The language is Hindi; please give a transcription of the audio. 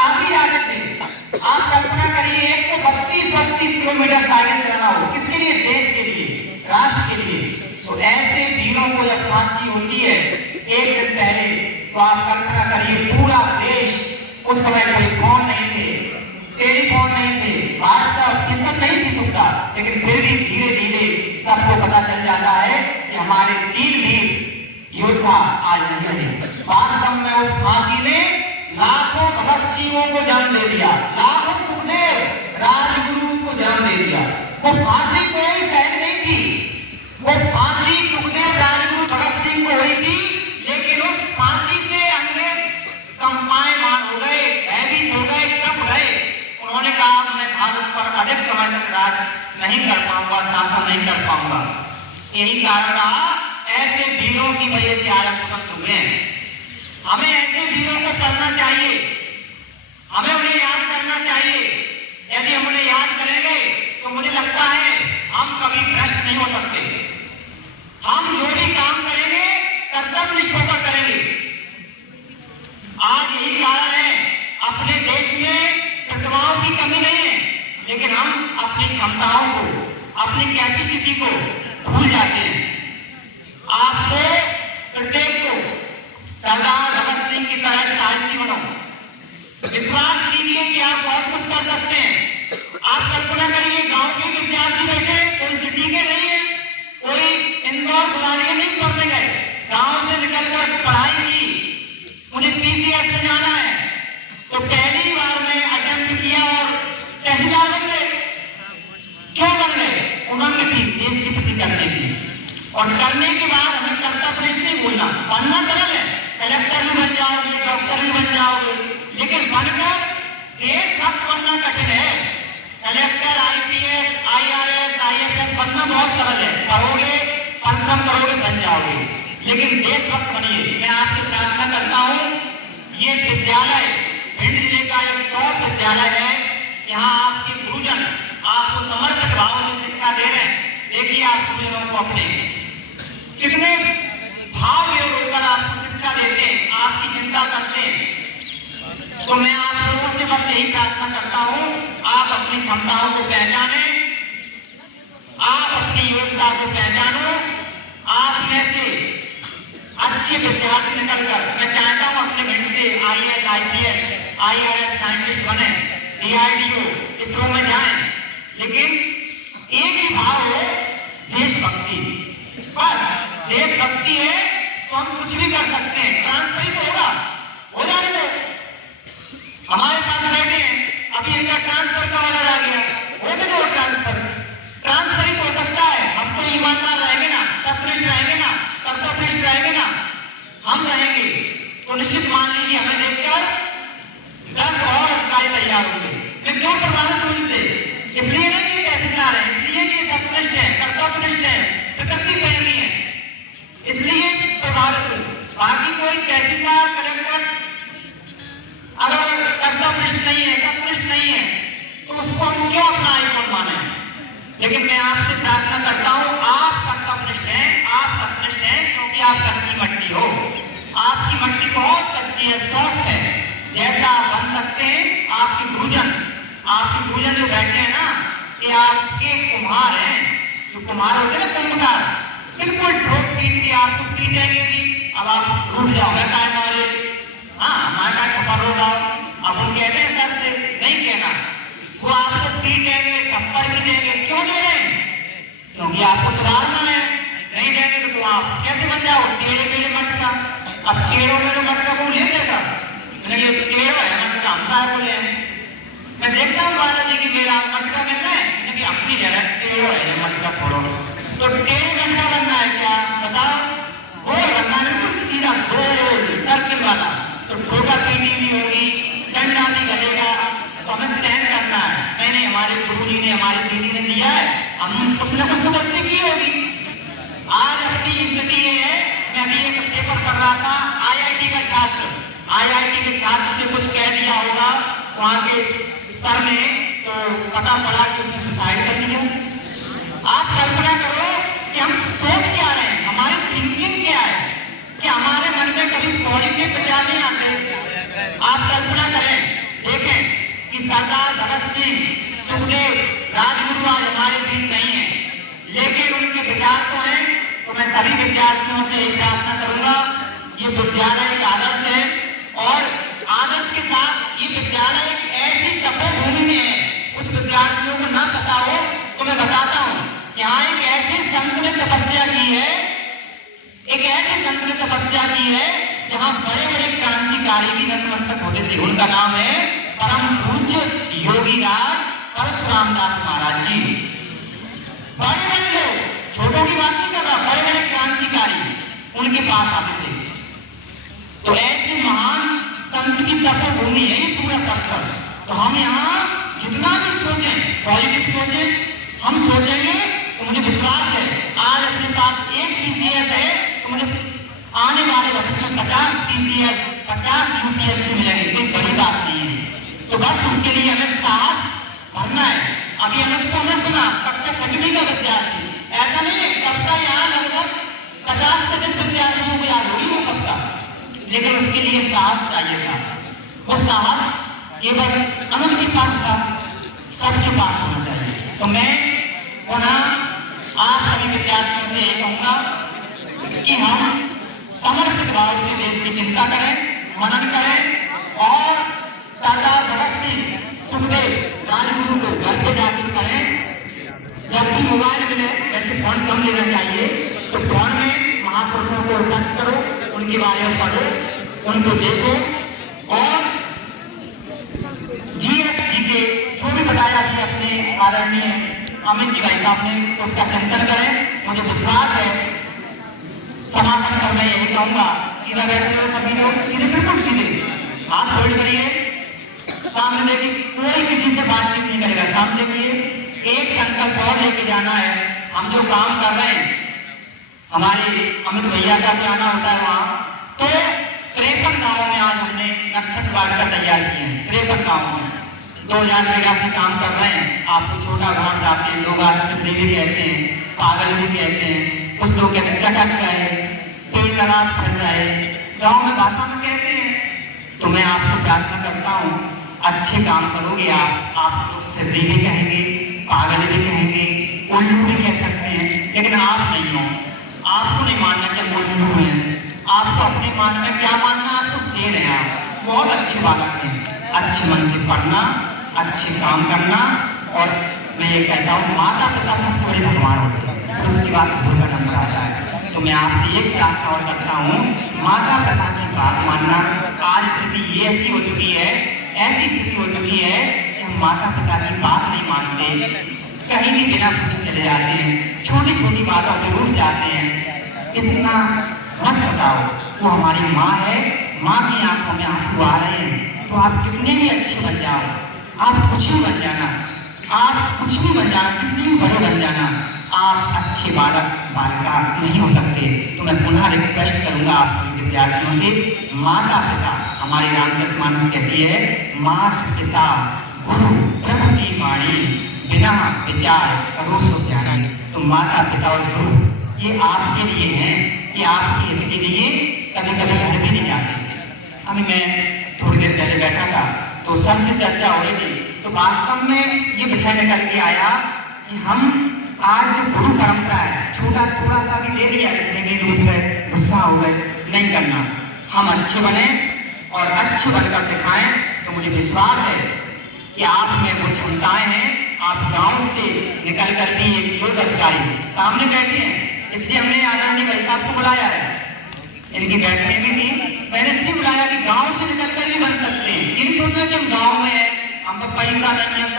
काशी जाते थे। आप कल्पना करिए 132 किलोमीटर साइकिल चलाना हो, किसके लिए? देश के लिए, राष्ट्र के लिए। तो ऐसे वीरों को जब फांसी होती है एक दिन पहले, तो आप कल्पना करिए पूरा देश, उस समय कोई फोन नहीं थे, टेलीफोन नहीं थे, व्हाट्सएप, ये सब नहीं थी सुविधा, लेकिन फिर भी धीरे धीरे सबको पता चल जाता है कि हमारे तीन वीर योद्धा आज नहीं रहे। वास्तव में उस फांसी ने लाखों भगत सिंहों को जन्म दे दिया, लाखों सुखदेव राजगुरु को जन्म दे दिया। वो फांसी कोई सहज नहीं थी, वो फांसी सुखदेव राजगुरु भगत सिंह को हुई थी, लेकिन उस फांसी से अंग्रेज कंपायमान हो गए, भयभीत हो गए, कब गए। उन्होंने कहा मैं भारत पर अधिक समय तक राज नहीं कर पाऊंगा, शासन नहीं कर पाऊंगा। यही कारण रहा, ऐसे वीरों की वजह से आज हम स्वतंत्र हुए हैं। हमें ऐसे वीरों को पढ़ना चाहिए, हमें उन्हें याद करना चाहिए। यदि हम उन्हें याद करेंगे तो मुझे लगता है हम कभी भ्रष्ट नहीं हो सकते। हम जो भी काम करेंगे कर्तव्यनिष्ठ होकर करेंगे। आज यही कारण है, अपने देश में प्रतिभाओं की कमी नहीं है, लेकिन हम अपनी क्षमताओं को, अपनी कैपेसिटी को भूल जाते हैं। आपको प्रत्येक को सरदार भगत सिंह की तरह साहसी बनो। विश्वास कीजिए कि आप बहुत कुछ कर सकते हैं। आप कल्पना करिए, गांव के विद्यार्थी बैठे, कोई सिटी के नहीं है, कोई इंदौर ग्वालियर नहीं पढ़ने गए, गांव से निकलकर पढ़ाई की, मुझे पीसीएस में जाना है, तो पहली बार में अटेम्प्ट किया और तहसीलदार बन गए। क्यों बन गए? उमंग थी देश की प्रति करने की, और करने के बाद हमें कर्तव्यनिष्ठ नहीं भूलना। बनना सरल है, कलेक्टर भी बन जाओगे, डॉक्टर भी बन जाओगे, लेकिन बनकर देशभक्त बनना कठिन है। कलेक्टर, आईपीएस, आईआरएस, आईएफएस बनना बहुत सरल है, पढ़ोगे, परिश्रम करोगे, बन जाओगे, लेकिन देशभक्त बनिए। मैं आपसे प्रार्थना करता हूँ, ये विद्यालय भिंड जिले का एक टॉप विद्यालय है, यहाँ आपके गुरुजन आपको समर्पित भाव से शिक्षा दे रहे हैं। देखिए आप गुरुजनों को अपने कितने भाव होकर आपको शिक्षा देते हैं, आपकी चिंता करते हैं। तो मैं आप लोगों से बस यही प्रार्थना करता हूं, आप अपनी क्षमताओं को पहचानें, आप अपनी योग्यता को पहचानो। आप में से अच्छे विद्यार्थी निकलकर मैं चाहता हूं अपने भिंड से आईएएस, आईपीएस, आईआरएस साइंटिस्ट बने, डीआरडीओ, इसरो में जाएं, लेकिन एक ही भाव हो, देशभक्ति। बस देशभक्ति है तो हम कुछ भी कर सकते हैं। ट्रांसफर ही तो होगा, हो जाने दो। हमारे पास बैठे हैं, अभी इनका ट्रांसफर का ऑर्डर आ गया, होने दो ट्रांसफर। ट्रांसफर ही तो हो सकता है। हम तो ईमानदार रहेंगे ना, सत्यनिष्ठ रहेंगे ना, कर्तव्यनिष्ठ रहेंगे ना, हम रहेंगे तो निश्चित मान लीजिए हमें देखकर 10 और अधिकारी तैयार होंगे। मैं क्यों प्रभावित हूं इनसे? इसलिए नहीं कि तहसीलदार है, इसलिए कि सत्यनिष्ठ है, कर्तव्यनिष्ठ है, प्रकृति प्रेमी है, इसलिए प्रभावित हूं। बाकी कोई तहसीलदार, कलेक्टर अगर कर्तव्यनिष्ठ नहीं है, सत्यनिष्ठ नहीं है, तो उसको हम क्यों अपना आइकॉन माने? लेकिन मैं आपसे प्रार्थना करता हूं, आप कर्तव्यनिष्ठ हैं, आप सत्यनिष्ठ हैं, क्योंकि आप कच्ची मट्टी हो। आपकी मट्टी बहुत कच्ची है, सॉफ्ट है, जैसा आप बन सकते हैं। आपके गुरुजन जो बैठे हैं ना, ये आपके कुम्हार हैं। जो कुम्हार होते हैं ना, कुंभकार, बिल्कुल ठोक पीट के आपको पीटेंगे कि अब आप रूठ जाओ, मैं काय मारे, हाँ मैं काय खबर हो जाओ। अब हम कहते हैं सर से नहीं कहना, वो आपको पीटेंगे, थप्पड़ भी देंगे। क्यों दे रहे हैं? क्योंकि आपको सुधारना है। नहीं देंगे तो आप कैसे बन जाओ? टेढ़े मेढ़े मटका। अब टेढ़ो मेढ़ो मटका को ले देगा, मैंने ये टेढ़ो है मटका, हम काय बोले हैं? मैं देखता हूँ बालाजी की मेरा मटका मिल रहा है, लेकिन अपनी जगह टेढ़ो है मटका थोड़ा। तो टेढ़े मटका बनना है क्या? बताओ। गोल बनना है, बिल्कुल सीधा गोल सर्किल वाला। तो ठोका पीटी भी होगी, डंडा भी गलेगा, तो हमें स्टैंड करना है। मैंने, हमारे गुरुजी ने, हमारी दीदी ने दिया है, हम कुछ ना कुछ तो गलती की होगी। आज अपनी स्थिति ये है, मैं अभी एक पेपर पढ़ रहा था, आईआईटी के छात्र से कुछ कह दिया होगा वहां के सर ने, तो पता पड़ा कि उसने सुसाइड कर लिया। आप कल्पना करो कि हम सोच क्या रहे हैं, हमारी थिंकिंग क्या है, कि हमारे मन में कभी पॉजिटिव विचार नहीं आते। आप कल्पना करें, सुखदेव राजगुरु आज हमारे बीच नहीं है, लेकिन उनके विचार तो हैं। तो मैं सभी विद्यार्थियों से एक प्रार्थना करूंगा, ये विद्यालय एक आदर्श है और आदर्श के साथ ये विद्यालय एक ऐसी तपोभूमि में है, कुछ विद्यार्थियों को ना पता हो तो मैं बताता हूं, यहाँ एक ऐसे संत ने तपस्या की है, एक ऐसे संत ने तपस्या की है जहां बड़े बड़े क्रांतिकारी भी नतमस्तक होते थे। उनका नाम है परम पूज्य योगीराज परशुराम दास महाराज जी। बड़े बड़े लोग, छोटों की बात नहीं कर रहा, बड़े बड़े क्रांतिकारी उनके पास आते थे। तो ऐसे महान संत की तपोभूमि है ये पूरा परिसर। तो हम यहाँ जितना भी सोचें, पॉजिटिव सोचें, हम सोचेंगे तो मुझे विश्वास है आज अपने पास एक पीसीएस है तो मुझे आने वाले भविष्य में 50 पीसीएस 50 यूपीएससी मिलेंगे, कोई बड़ी बात नहीं है। तो बस उसके लिए हमें साहस भरना है। अभी अनुज को हमने सुना कक्षा 6वीं का विद्यार्थी, ऐसा नहीं है कविता यहाँ लगभग 50 से अधिक विद्यार्थियों को याद होगी वो कविता, लेकिन उसके लिए साहस चाहिए था। वो साहस केवल अनुज के पास था, सबके पास होना चाहिए। तो मैं पुनः आप सभी विद्यार्थियों से ये कहूंगा कि हम समर्पित भाव से देश की चिंता करें, मनन करें और सरदार भगत सिंह सुखदेव राजगुरु को घर पे जाकर करें। जब भी मोबाइल मिले, वैसे फोन कम लेना चाहिए, तो फोन में महापुरुषों को सर्च करो, उनके बारे में पढ़ो, उनको देखो और जीएसटी के जो भी बताया कि अपने आदरणीय अमित जी भाई साहब ने उसका चिंतन करें। मुझे विश्वास है समापन कर मैं यही कहूंगा, सीधा बैठे हो सभी लोग, सीधे बिल्कुल सीधे हाथ फोल्ड करिए, सामने देखिए, कोई किसी से बातचीत नहीं करेगा, सामने देखिए। एक संकल्प और लेके जाना है, हम जो काम कर रहे हैं, हमारे अमित भैया का भी आना होता है वहां, तो 53 गाँव में आज हमने नक्षत्र वाटिका तैयार किए हैं। 53 गाँव में 2000 जगह से काम कर रहे हैं। आपको छोटा गांव जाते हैं, लोग आज सिद्धि भी कहते हैं, पागल भी कहते हैं, कुछ लोग कहते हैं चटक गए, बेदराज फिर रहे, गाँव में भाषा में कहते हैं। तो मैं आपसे प्रार्थना करता हूँ, अच्छे काम करोगे आप लोग सिद्धि भी कहेंगे, पागल भी कहेंगे, उल्लू भी कह सकते हैं, लेकिन आप नहीं हो। आपको नहीं मानना कि हम उल्लू हैं, आपको अपने मानना क्या मानना, आपको शेर है। आप बहुत अच्छी बात है, अच्छे मन से पढ़ना, अच्छे काम करना। और मैं ये कहता हूँ माता पिता सबसे बड़े भगवान होते हैं, और उसके बाद गुरु का नंबर आता है। तो मैं आपसे एक प्रार्थना और करता हूँ, माता पिता की बात मानना। आज स्थिति ये ऐसी हो चुकी है, ऐसी स्थिति हो चुकी है कि हम माता पिता की बात नहीं मानते, कहीं भी बिना पूछे चले जाते हैं, छोटी छोटी बातों पे रुक जाते हैं। इतना मत सताओ, वो हमारी माँ है, माँ की आंखों में आंसू आ रहे हैं, तो आप कितने भी अच्छे बन जाओ, आप कुछ भी बन जाना, आप कुछ भी बन जाना, कितने भी बड़े बन जाना, आप अच्छे बालक बालिका नहीं हो सकते। तो मैं पुनः रिक्वेस्ट करूंगा आप सभी विद्यार्थियों से, माता पिता, हमारी रामचरितमानस कहती है, माता पिता गुरु ब्रह्म की वाणी, बिना विचार करो सो ज्ञान। तो माता पिता और गुरु ये आपके लिए हैं, ये आपके हित के लिए कभी कभी घर भी नहीं जाते। अभी मैं थोड़ी देर पहले बैठा था तो सर से चर्चा हो रही थी, तो वास्तव में ये विषय निकल के आया कि हम आज जो गुरु परंपरा है, छोटा थोड़ा सा भी दे दिया, इतने रूठ गए, गुस्सा हो गए, नहीं करना। हम अच्छे बने और अच्छे बनकर दिखाएं। तो मुझे विश्वास है कि आप में वो क्षमताएं हैं। आप गांव से निकल कर भी एक योग अधिकारी सामने बैठे हैं, इसलिए हमने आदरणीय भाई साहब को बुलाया है। इनकी बैठने भी थी, मैंने इसलिए बुलाया कि गांव से निकल कर भी बन सकते हैं। इन सोच रहे कि हम गांव में हैं, हम तो पैसा नहीं है,